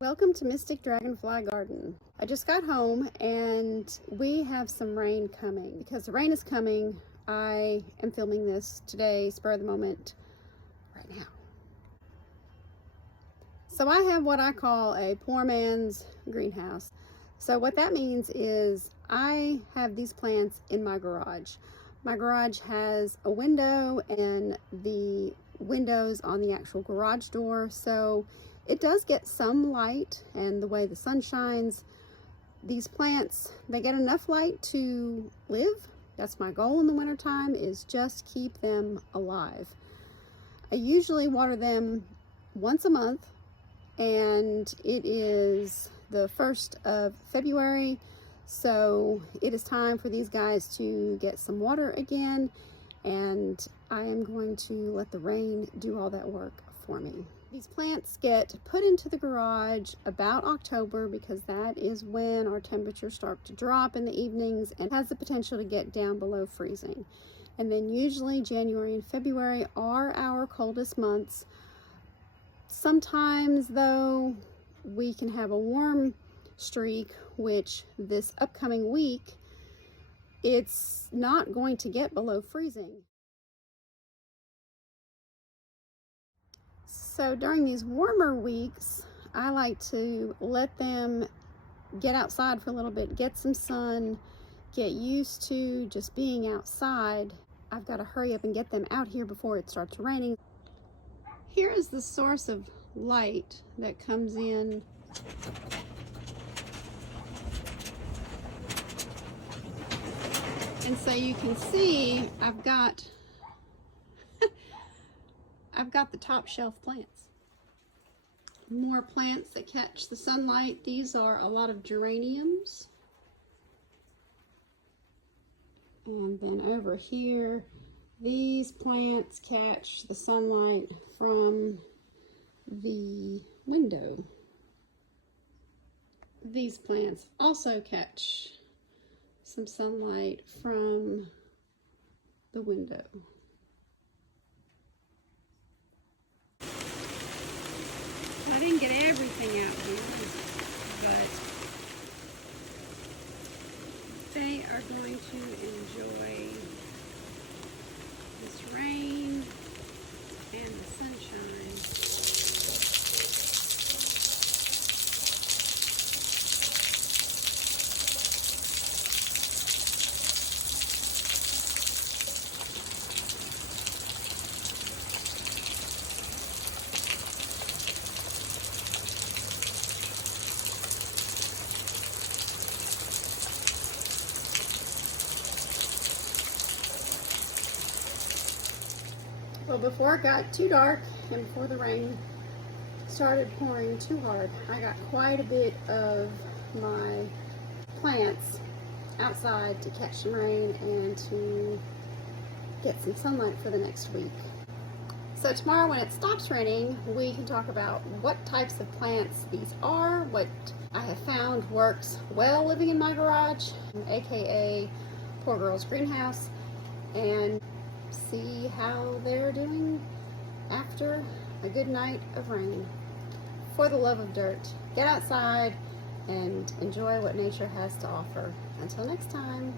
Welcome to Mystic Dragonfly Garden. I just got home and we have some rain coming. Because the rain is coming, I am filming this today, spur of the moment, right now. So I have what I call a poor man's greenhouse. So what that means is I have these plants in my garage. My garage has a window and the windows on the actual garage door, so it does get some light, and the way the sun shines, these plants, they get enough light to live. That's my goal in the wintertime, is just keep them alive. I usually water them once a month, and it is the 1st of February, so it is time for these guys to get some water again, and I am going to let the rain do all that work for me. These plants get put into the garage about October because that is when our temperatures start to drop in the evenings and has the potential to get down below freezing. And then usually January and February are our coldest months. Sometimes though, we can have a warm streak, which this upcoming week, it's not going to get below freezing. So during these warmer weeks, I like to let them get outside for a little bit, get some sun, get used to just being outside. I've got to hurry up and get them out here before it starts raining. Here is the source of light that comes in. And so you can see I've got the top shelf plants. More plants that catch the sunlight. These are a lot of geraniums. And then over here, these plants catch the sunlight from the window. These plants also catch some sunlight from the window. I didn't get everything out here, but they are going to enjoy this rain and the sunshine. Well, before it got too dark and before the rain started pouring too hard, I got quite a bit of my plants outside to catch some rain and to get some sunlight for the next week. So tomorrow when it stops raining, we can talk about what types of plants these are, what I have found works well living in my garage, aka Poor Girl's Greenhouse, and see how they're doing after a good night of rain. For the love of dirt, get outside and enjoy what nature has to offer. Until next time.